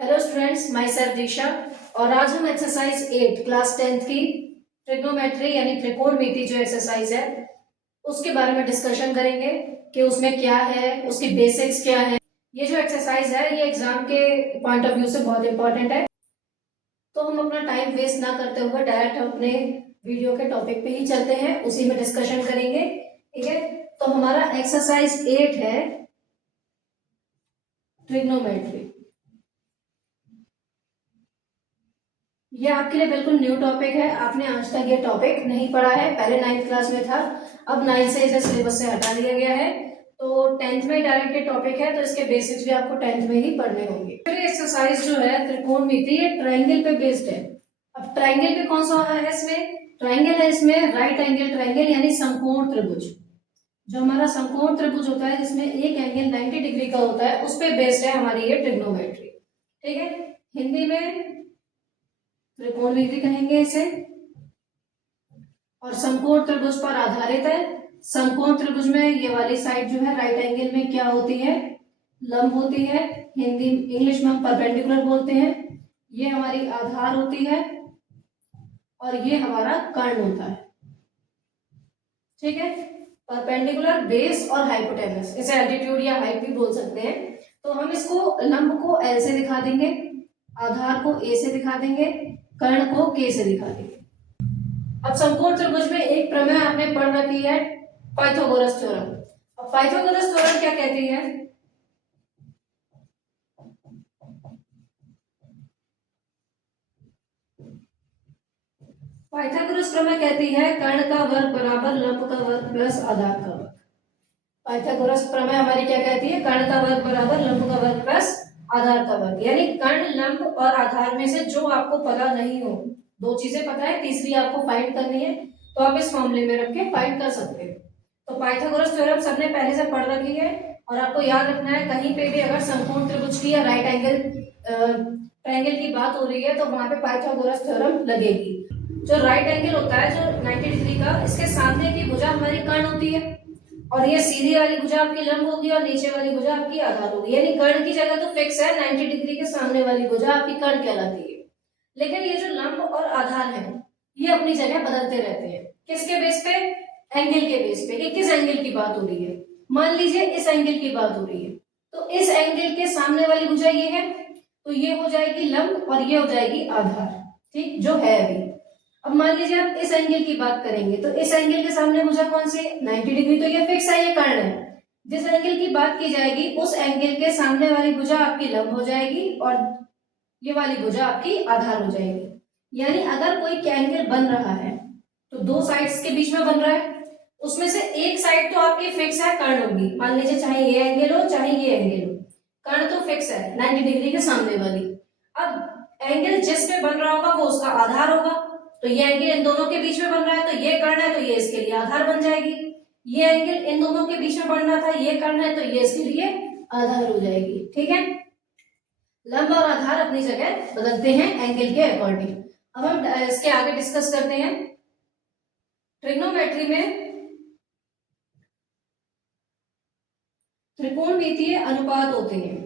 Hello students, my self दिशा। और आज हम एक्सरसाइज 8 क्लास 10th की ट्रिग्नोमेट्री यानी त्रिकोणमिति जो एक्सरसाइज है उसके बारे में डिस्कशन करेंगे कि उसमें क्या है, उसकी बेसिक्स क्या है। ये जो एक्सरसाइज है ये एग्जाम के पॉइंट ऑफ व्यू से बहुत इंपॉर्टेंट है, तो हम अपना टाइम वेस्ट ना करते हुए डायरेक्ट हम अपने वीडियो के टॉपिक पे ही चलते हैं, उसी में डिस्कशन करेंगे। ठीक है, तो हमारा एक्सरसाइज 8 है ट्रिग्नोमेट्री। ये आपके लिए बिल्कुल न्यू टॉपिक है, आपने आज तक ये टॉपिक नहीं पढ़ा है। पहले 9th क्लास में था, अब 9th से इसे सिलेबस से हटा दिया गया है, तो 10th में डायरेक्ट ये टॉपिक है, तो इसके बेसिक्स भी आपको 10th में ही पढ़ने होंगे। फिर एक्सरसाइज जो है त्रिकोणमिति, ये ट्राइंगल पे बेस्ड है। अब ट्राइंगल पे कौन सा है, इसमें ट्राइंगल है, इसमें राइट एंगल ट्राइंगल यानी समकोण त्रिभुज। जो हमारा समकोण त्रिभुज होता है जिसमें एक एंगल 90 डिग्री का होता है, उस पर बेस्ड है हमारी ये ट्रिग्नोमेट्री। ठीक है, हिंदी में त्रिकोणमिति कहेंगे इसे, और समकोण त्रिभुज पर आधारित है। समकोण त्रिभुज में ये वाली साइड जो है राइट एंगल में क्या होती है, लंब होती है। हिंदी इंग्लिश में हम परपेंडिकुलर बोलते हैं। ये हमारी आधार होती है और ये हमारा कर्ण होता है। ठीक है, परपेंडिकुलर, बेस और हाइपोटेनस, इसे एल्टीट्यूड या हाइट भी बोल सकते हैं। तो हम इसको लंब को एल से दिखा देंगे, आधार को ए से दिखा देंगे, कर्ण को के से दिखा देंगे। अब समकोण त्रिभुज में एक प्रमेय आपने पढ़ रखी है, पाइथागोरस थ्योरम। अब पाइथागोरस थ्योरम क्या कहती है, पाइथागोरस प्रमेय कहती है कर्ण का वर्ग बराबर लंब का वर्ग प्लस आधार का वर्ग। पाइथागोरस प्रमेय हमारी क्या कहती है, कर्ण का वर्ग बराबर लंब का वर्ग प्लस आधार का वर्ग। यानी कर्ण, लंब और आधार में से जो आपको पता नहीं हो, दो चीजें पता है, तीसरी आपको फाइंड करनी है, तो आप इस फॉर्मूले में रख के फाइंड कर सकते हो। तो पाइथागोरस थ्योरम सबने पहले से पढ़ रखी है, और आपको याद रखना है कहीं पे भी अगर समकोण त्रिभुज की या राइट एंगल ट्रायंगल की बात हो रही है तो वहां पे पाइथागोरस थ्योरम लगेगी। जो राइट एंगल होता है जो 90 डिग्री का, इसके सामने की भुजा हमारी कर्ण होती है, और ये सीधी वाली भुजा आपकी लंब होगी और नीचे वाली भुजा आपकी आधार होगी। यानी कर्ण की जगह तो फिक्स है, 90 डिग्री के सामने वाली भुजा आपकी कर्ण कहलाती है। लेकिन ये जो लंब और आधार है ये अपनी जगह बदलते रहते हैं। किसके बेस पे, एंगल के बेस पे, कि किस एंगल की बात हो रही है। मान लीजिए इस एंगल की बात हो रही है, तो इस एंगल के सामने वाली भुजा ये है, तो ये हो जाएगी लंब और ये हो जाएगी आधार। ठीक, जो है अभी। अब मान लीजिए आप इस एंगल की बात करेंगे, तो इस एंगल के सामने भुजा कौन सी, 90 डिग्री, तो ये फिक्स है, ये कर्ण है। जिस एंगल की बात की जाएगी उस एंगल के सामने वाली भुजा आपकी लंब हो जाएगी और ये वाली भुजा आपकी आधार हो जाएगी। यानी अगर कोई एंगल बन रहा है तो दो साइड्स के बीच में बन रहा है, उसमें से एक साइड तो आपकी फिक्स है, कर्ण होगी। मान लीजिए चाहे ये एंगल हो चाहे ये एंगल हो, कर्ण तो फिक्स है 90 डिग्री के सामने वाली। अब एंगल जिस पे बन रहा होगा वो उसका आधार होगा, तो ये एंगल इन दोनों के बीच में बन रहा है तो ये कर्ण है, तो ये इसके लिए आधार बन जाएगी। ये एंगल इन दोनों के बीच में बन रहा था, ये कर्ण है, तो ये इसके लिए आधार हो जाएगी। ठीक है, लंब और आधार अपनी जगह बदलते हैं एंगल के अकॉर्डिंग। अब हम इसके आगे डिस्कस करते हैं। ट्रिग्नोमेट्री में त्रिकोणमितीय अनुपात होते हैं।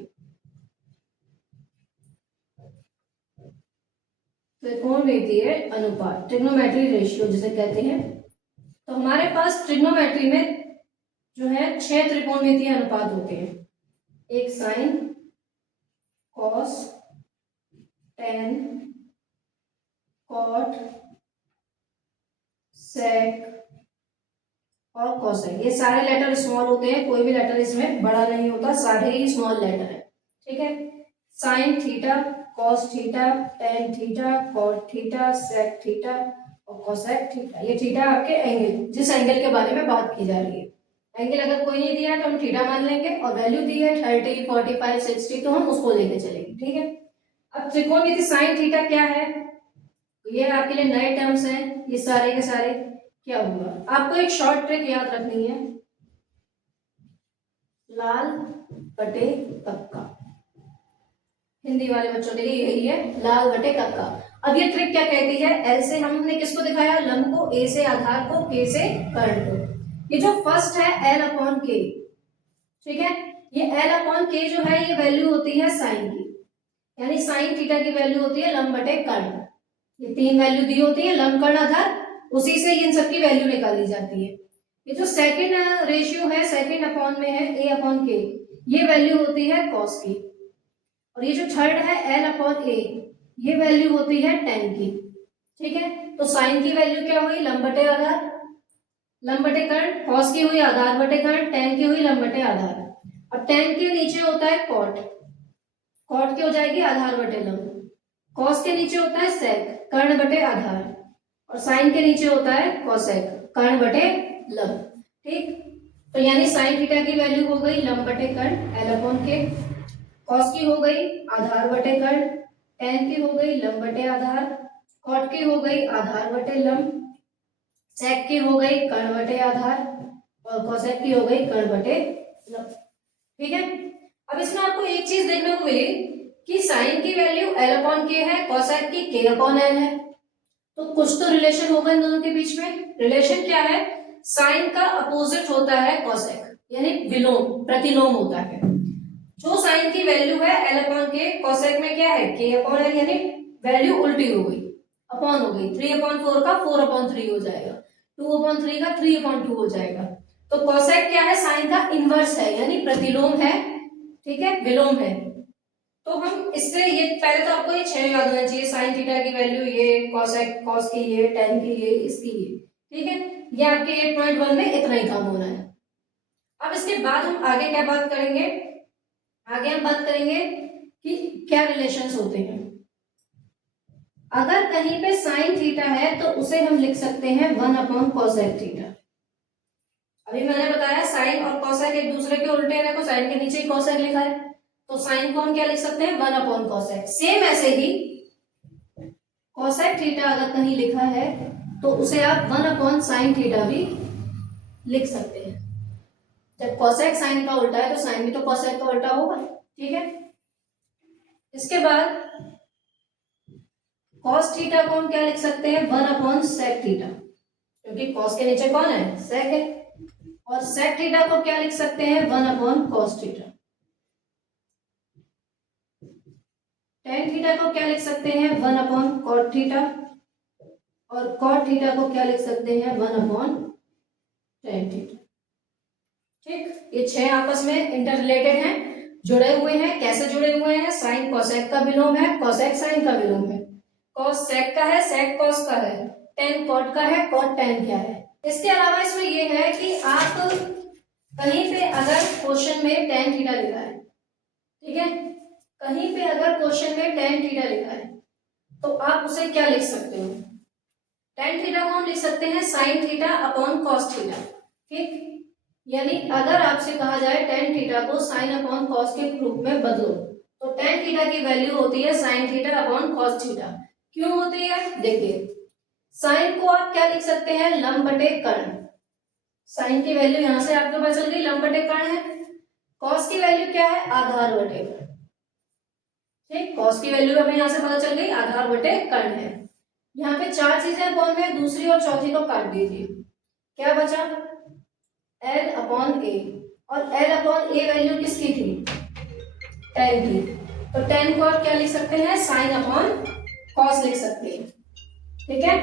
त्रिकोणमितीय अनुपात, ट्रिग्नोमेट्री रेशियो जिसे कहते हैं। तो हमारे पास ट्रिग्नोमेट्री में जो है 6 त्रिकोणमितीय अनुपात होते हैं। एक साइन, कॉस, टेन, कॉट, सेक और कोसेक। ये सारे लेटर स्मॉल होते हैं, कोई भी लेटर इसमें बड़ा नहीं होता, सारे ही स्मॉल लेटर है। ठीक है, sine theta, cos theta, tan theta, cot theta, sec theta और कोसेक थीटा। ये थीटा आपके एंगल, जिस एंगल के बारे में बात की जा रही है। एंगल अगर कोई नहीं दिया है तो हम थीटा मान लेंगे, और वैल्यू दी है 30, 45, 60 तो हम उसको लेके चलेंगे। ठीक है, अब त्रिकोणमिति साइन थीटा क्या है, ये आपके लिए नए टर्म्स हैं ये सारे के सारे। क्या होगा, आपको एक शॉर्ट ट्रिक याद रखनी है, लाल बटे कक्का। हिंदी वाले बच्चों के लिए यही है, लाल बटे कक्का। अब ये ट्रिक क्या कहती है, एल से हमने किसको दिखाया, लंब को, ए से आधार को, के से कर्ण को। ये जो फर्स्ट है एल अपॉन के, ठीक है, ये एल अपॉन के जो है ये वैल्यू होती है साइन की। यानी साइन थीटा की वैल्यू होती है लंब बटे कर्ण। ये 3 वैल्यू दी होती है, लंब कर्ण आधार, उसी से इन सबकी वैल्यू निकाली जाती है। ये जो सेकंड रेशियो है, सेकंड अपॉन में है a अपॉन k, ये वैल्यू होती है cos की। और ये जो थर्ड है l अपॉन a, ये वैल्यू होती है tan की। ठीक है, तो साइन की वैल्यू क्या हुई, लंब बटे आधार, लंब बटे कर्ण, cos की हुई आधार बटे कर्ण, tan की हुई लंब बटे आधार। अब tan के नीचे होता है cot, cot की हो जाएगी आधार बटे लंब, cos के नीचे होता है sec, कर्ण बटे आधार, और साइन के नीचे होता है cosec, कर्ण बटे लंब। ठीक, तो यानी साइन थीटा की वैल्यू हो गई लंब बटे कर्ण l अपॉन k, cos की हो गई आधार बटे कर्ण, tan की हो गई लंब बटे आधार, cot की हो गई आधार बटे लंब, sec की हो गई कर्ण बटे आधार, और cosec की हो गई कर्ण बटे लंब। ठीक है, अब इसमें आपको एक चीज देखने को मिली कि साइन की वैल्यू l अपॉन k है, cosec की k अपॉन l है, तो कुछ तो रिलेशन होगा इन दोनों के बीच में। रिलेशन क्या है, साइन का अपोजिट होता है cosec, यानी विलोम, प्रतिलोम होता है। जो साइन की वैल्यू है l अपॉन k, cosec में क्या है k अपॉन l, यानी वैल्यू उल्टी हो गई, अपॉन हो गई, 3 अपॉन 4 का 4 अपॉन 3 हो जाएगा, 2 अपॉन 3 का 3 अपॉन 2 हो जाएगा। तो cosec क्या है, साइन का इनवर्स है, यानी प्रतिलोम है। ठीक है, विलोम है। तो हम इससे ये पहले तो आपको ये 6 याद होना चाहिए, साइन थीटा की वैल्यू ये, cosec cos की ये, tan की ये, इसकी ये। ठीक है, ये आपके 8.1 में इतना ही काम होना है। अब इसके बाद हम आगे क्या बात करेंगे, आगे हम बात करेंगे कि क्या रिलेशंस होते हैं। अगर कहीं पे साइन थीटा है तो उसे हम लिख सकते हैं 1 अपॉन cosec थीटा। अभी मैंने बताया साइन और cosec एक दूसरे के उल्टे हैं, देखो साइन के नीचे ही cosec लिखा है, तो साइन को हम क्या लिख सकते हैं 1 अपॉन cosec। सेम ऐसे ही cosec थीटा अगर कहीं लिखा है तो उसे आप 1 अपॉन साइन थीटा भी लिख सकते हैं। जब cosec साइन का उल्टा है तो साइन भी तो cosec का उल्टा होगा। ठीक है, इसके बाद cos थीटा को हम क्या लिख सकते हैं 1 अपॉन sec थीटा, क्योंकि cos के नीचे कौन है sec है, और sec थीटा को क्या लिख सकते हैं 1 upon cos theta. tan theta को क्या लिख सकते हैं 1 अपॉन cot थीटा, और cot थीटा को क्या लिख सकते हैं 1 अपॉन tan थीटा। ठीक, ये 6 आपस में इंटर रिलेटेड हैं, जुड़े हुए हैं। कैसे जुड़े हुए हैं, साइन cosec का विलोम है, cosec साइन का विलोम है, cos sec का है, sec cos का है, tan cot का है, cot tan क्या है। इसके अलावा इसमें ये है कि आप कहीं पे अगर क्वेश्चन में tan थीटा लिखा है, ठीक है, कहीं पे अगर क्वेश्चन में tan थीटा लिखा है तो आप उसे क्या लिख सकते हो, tan थीटा को हम लिख सकते हैं sin theta upon cos theta. ठीक, यानी अगर आपसे कहा जाए tan थीटा को sin अपॉन cos के रूप में बदलो, तो tan थीटा की वैल्यू होती है sin theta upon cos theta. क्यों होती है, देखिए sin को आप क्या लिख सकते हैं लंब बटे कर्ण, sin की वैल्यू यहां से आपके पास चल गई लंब बटे कर्ण है, cos की वैल्यू क्या है आधार बटे कर्ण। ठीक, cos की वैल्यू हमें यहां से पता चल गई आधार बटे कर्ण है। यहाँ पे 4 चीजें अपॉन में, दूसरी और चौथी को काट दीजिए, क्या बचा l अपॉन a, और l अपॉन a वैल्यू किसकी थी tan की, तो tan को आप क्या लिख सकते हैं sin अपॉन cos लिख सकते हैं। ठीक है,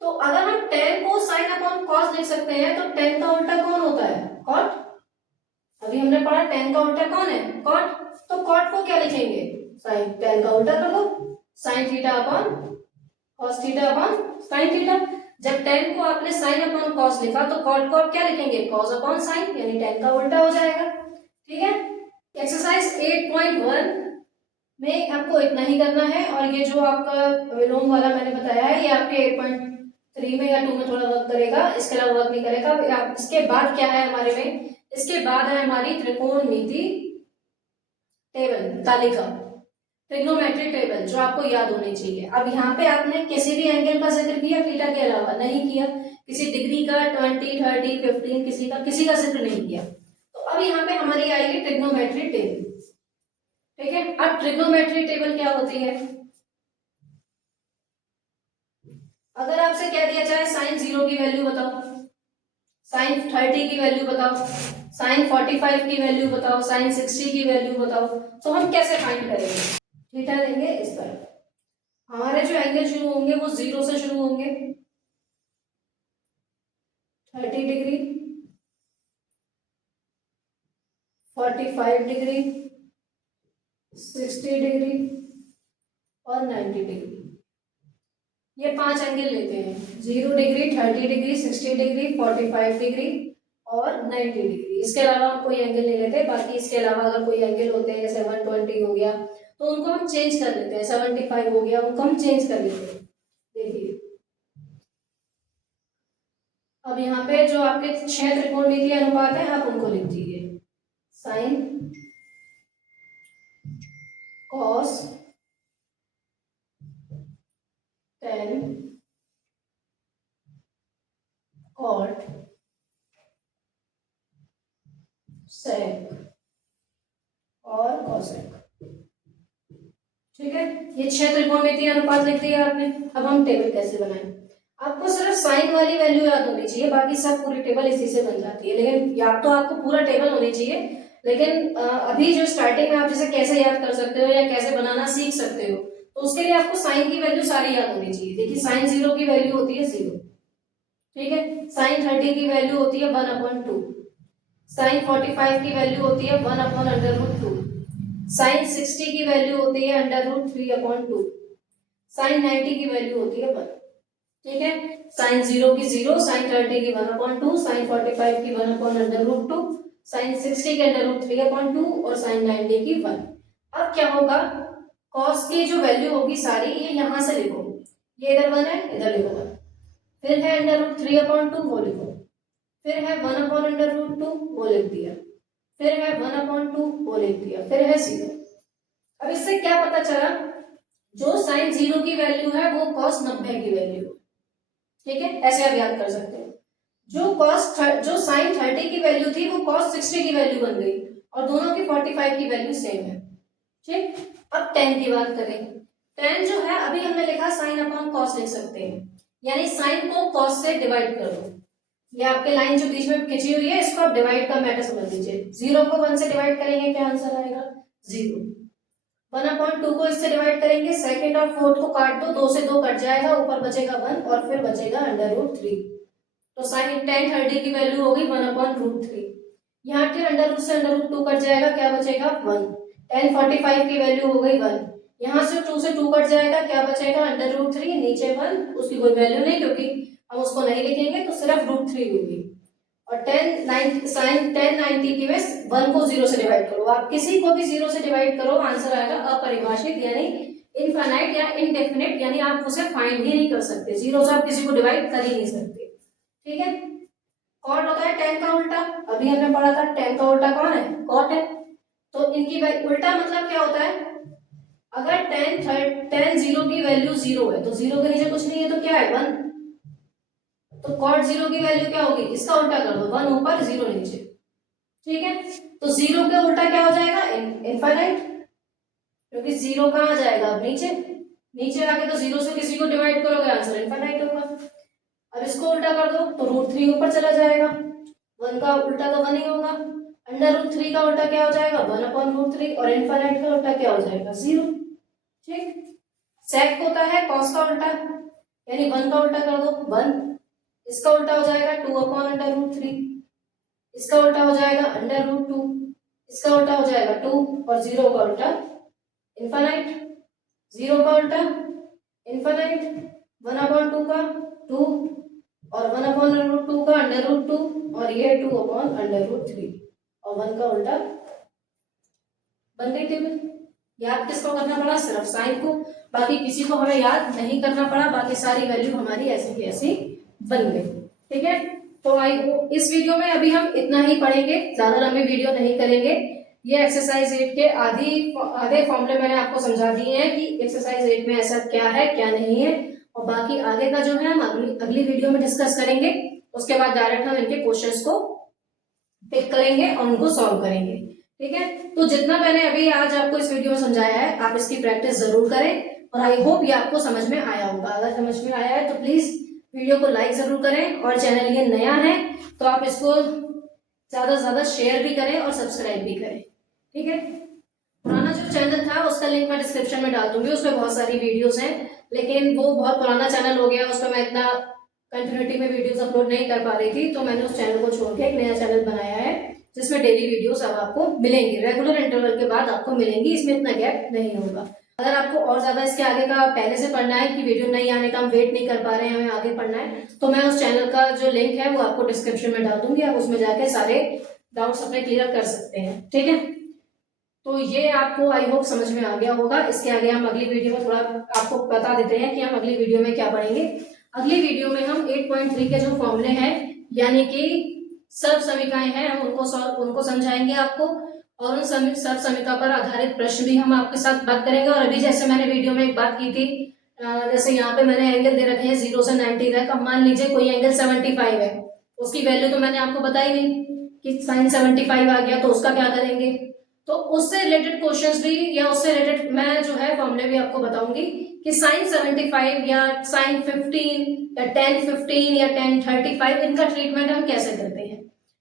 तो अगर हम tan को sin अपॉन cos लिख सकते हैं तो tan का उल्टा कौन होता है cot। अभी हमने पढ़ा tan का उल्टा कौन है cot, तो cot को क्या लिखेंगे sin, tan का उल्टा कर लो sin theta upon cos theta upon sin theta. जब tan को आपने sin अपॉन cos लिखा तो cot को आप क्या लिखेंगे cos अपॉन sin, यानी tan का उल्टा हो जाएगा। ठीक है, एक्सरसाइज 8.1 में आपको इतना ही करना है, और ये जो आपका विलोम वाला मैंने बताया है ये आपके 8.3 में या 2 में थोड़ा वर्क करेगा, इसके अलावा वर्क नहीं करेगा। इसके बाद क्या है हमारे में, इसके बाद है हमारी त्रिकोणमिति टेबल, तालिका, ट्रिग्नोमेट्री टेबल, जो आपको याद होनी चाहिए। अब यहाँ पे आपने किसी भी एंगल का जिक्र किया थीटा के अलावा, नहीं किया, किसी डिग्री का 20 30 15 किसी का जिक्र नहीं किया। तो अब यहाँ पे हमारी आएगी ट्रिग्नोमेट्री टेबल। ठीक है, अब ट्रिग्नोमेट्री टेबल क्या होती है, अगर आपसे कह दिया जाए साइन 0 की वैल्यू बताओ, साइन 30 की वैल्यू बताओ, साइन 45 की वैल्यू बताओ, साइन 60 की वैल्यू बताओ, तो हम कैसे फाइंड करेंगे? थीटा लेंगे इस तरफ, हमारे जो एंगल शुरू होंगे वो 0 से शुरू होंगे, 30 डिग्री, 45 डिग्री, 60 डिग्री और 90 डिग्री। ये 5 एंगल लेते हैं, 0 डिग्री, 30 डिग्री, 60 डिग्री, 45 डिग्री और 90 डिग्री। इसके अलावा हम कोई एंगल नहीं लेते। बाकी इसके अलावा अगर कोई एंगल होते हैं जैसे 120 हो गया तो उनको हम चेंज कर लेते हैं, 75 हो गया उनको हम चेंज कर लेते हैं। देखिए अब यहाँ पे जो आपके 6 त्रिकोणमितीय अनुपात है आप उनको लिख दीजिए, साइन, कॉस, टेन, कॉट, सेक और कॉसेक। ठीक है, ये 6 त्रिकोणमितीय अनुपात लिख दिया आपने। अब हम टेबल कैसे बनाएं? आपको सिर्फ साइन वाली वैल्यू याद होनी चाहिए, बाकी सब पूरी टेबल इसी से बन जाती है। लेकिन या तो आपको पूरा टेबल होनी चाहिए, लेकिन अभी जो स्टार्टिंग में आप जैसे कैसे याद कर सकते हो या कैसे बनाना सीख सकते हो, तो उसके लिए आपको साइन की वैल्यू सारी याद होनी चाहिए। देखिए साइन 0 की वैल्यू होती है 0, ठीक है। साइन 30 की वैल्यू होती है 1/2, साइन 45 की वैल्यू होती है 1/√2, साइन 60 की वैल्यू होती है √3/2, साइन 90 की वैल्यू होती है 1। ठीक है, साइन 0 की 0, साइन 30 की 1/2, साइन 45 की 1/√2, साइन 60 की √3/2 और साइन 90 की 1। अब क्या होगा, कॉस की जो वैल्यू होगी सारी ये यहां से लिखो, ये इधर 1 है, इधर लिखो 1, फिर है √3/2 वो लिखो, फिर है 1/√2 वो लिख दिया, फिर है 1/2 वो लिख दिया, फिर है 0। अब इससे क्या पता चला, जो साइन 0 की वैल्यू है वो कॉस 90 की वैल्यू है। ठीक है, ऐसे आप याद कर सकते हो। जो साइन 30 की वैल्यू थी वो कॉस 60 की वैल्यू बन गई और दोनों की 45 की वैल्यू सेम है। ठीक, अब टेन की बात करें। टेन जो है अभी हमने लिखा साइन अपॉन कॉस लिख सकते हैं, यानी साइन को कॉस से डिवाइड कर दो। ये आपके लाइन जो बीच में खिंची हुई है इसको आप डिवाइड का मैटर समझ लीजिए। 0 को 1 से डिवाइड करेंगे क्या आंसर आएगा 0। 1/2 को इससे डिवाइड करेंगे, सेकंड और फोर्थ को काट दो, 2 से 2 कट जाएगा, ऊपर बचेगा 1 और फिर बचेगा √3। तो साइन tan 30 की वैल्यू होगी 1/√3। यहाँ के अंडर रूट से √2 कट जाएगा, क्या बचेगा 1। tan 45 की वैल्यू हो गई 1, यहाँ से 2 से 2 कट जाएगा, क्या बचेगा √3, नीचे 1, उसकी कोई वैल्यू नहीं क्योंकि हम उसको नहीं लिखेंगे तो सिर्फ √3 होगी। और साइन 90 की में 1 को 0 से डिवाइड करो, आप किसी को भी 0 से डिवाइड करो आंसर आएगा अपरिभाषित यानी इनफाइनाइट या इनडेफिनेट, यानी आप उसे फाइंड ही नहीं कर सकते। 0 से आप किसी को डिवाइड कर ही नहीं सकते। ठीक है, कॉट होता है tan का उल्टा, अभी हमने पढ़ा था tan का उल्टा कौन है, कॉट है। तो इनकी उल्टा मतलब क्या होता है, अगर tan 0 की वैल्यू 0 है तो 0 के नीचे कुछ नहीं है तो क्या है 1, तो कॉट 0 की वैल्यू क्या होगी, इसका उल्टा कर दो, 1 ऊपर 0 नीचे। ठीक है, तो 0 का उल्टा क्या हो जाएगा इनफाइनाइट, क्योंकि 0 कहां आ जाएगा अब नीचे, नीचे आके तो 0 से किसी को डिवाइड करोगे आंसर इनफाइनाइट होगा। अब इसको उल्टा कर दो तो √3 ऊपर चला जाएगा, 1 का उल्टा तो 1 ही होगा, √3 का उल्टा क्या हो जाएगा 1/√3 और इनफाइनाइट का उल्टा क्या हो जाएगा 0। ठीक, सेक होता है कॉस का उल्टा, यानी 1 का उल्टा कर दो 1, इसका उल्टा हो जाएगा 2/√3, इसका उल्टा हो जाएगा √2, इसका उल्टा हो जाएगा 2 और 0 का उल्टा इनफाइनाइट, 0 का उल्टा इनफाइनाइट, 1/2 का 2 और 1/√2 का √2 और ये 2/√3 और 1 का उल्टा, बन गई टेबल। याद किसको करना पड़ा, सिर्फ साइन को, बाकी किसी को हमें याद नहीं करना पड़ा, बाकी सारी वैल्यू हमारी ऐसी की ऐसी बन गई। ठीक है, तो आई होप इस वीडियो में अभी हम इतना ही पढ़ेंगे, ज्यादा लंबी वीडियो नहीं करेंगे। ये एक्सरसाइज 8 के आधे फॉर्मूले मैंने आपको समझा दिए हैं कि एक्सरसाइज 8 में ऐसा क्या है क्या नहीं है, और बाकी आगे का जो है हम अगली वीडियो में डिस्कस करेंगे। उसके बाद डायरेक्ट हम इनके क्वेश्चंस को पिक करेंगे और उनको सॉल्व करेंगे। ठीक है, तो जितना मैंने अभी आज आपको इस वीडियो में समझाया है आप इसकी प्रैक्टिस जरूर करें और आई होप ये आपको समझ में आया होगा। अगर समझ में आया है तो प्लीज वीडियो को लाइक जरूर करें और चैनल ये नया है तो आप इसको ज़्यादा से ज़्यादा शेयर भी करें और सब्सक्राइब भी करें, ठीक है। पुराना जो चैनल था उसका लिंक मैं डिस्क्रिप्शन में डाल दूंगी, उसमें बहुत सारी वीडियोस हैं, लेकिन वो बहुत पुराना चैनल हो गया, उस पर मैं इतना कंटिन्यूटी में वीडियोस अपलोड नहीं कर पा रही थी, तो मैंने उस चैनल को छोड़ के एक नया चैनल बनाया है जिसमें डेली वीडियोस अब आपको मिलेंगी, रेगुलर इंटरवल के बाद आपको मिलेंगी, इसमें इतना गैप नहीं होगा। अगर आपको और ज्यादा इसके आगे का पहले से पढ़ना है कि वीडियो नहीं आने का हम वेट नहीं कर पा रहे हैं, हमें आगे पढ़ना है, तो मैं उस चैनल का जो लिंक है वो आपको डिस्क्रिप्शन में डाल दूंगी, आप उसमें जाके सारे डाउट्स अपने क्लियर कर सकते हैं, ठीक है। तो ये आपको आई होप समझ में आ गया होगा। इसके आगे हम अगली वीडियो में थोड़ा आपको बता देते हैं कि हम अगली वीडियो में क्या पढ़ेंगे। अगली वीडियो में हम 8.3 के जो फॉर्मूले हैं यानी कि सर्व समीकरण हैं, हम उनको समझाएंगे आपको, और उन सर्व समीकरण पर आधारित प्रश्न भी हम आपके साथ बात करेंगे। और अभी जैसे मैंने वीडियो में एक बात की थी, जैसे यहाँ पे मैंने एंगल दे रखे हैं 0 से 90 तक, अब मान लीजिए कोई एंगल 75 है, उसकी वैल्यू तो मैंने आपको बताई नहीं कि साइन 75 आ गया तो उसका क्या करेंगे, तो उससे रिलेटेड क्वेश्चंस भी या उससे रिलेटेड मैं जो है फॉर्मूले भी आपको बताऊंगी कि साइन 75 या साइन 15 या tan 15 या tan 35 इनका ट्रीटमेंट हम कैसे करते हैं,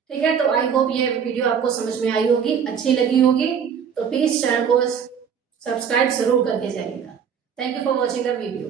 ठीक है। तो आई होप ये वीडियो आपको समझ में आई होगी, अच्छी लगी होगी, तो प्लीज चैनल को सब्सक्राइब जरूर करके जाइएगा। Thank you for watching the video.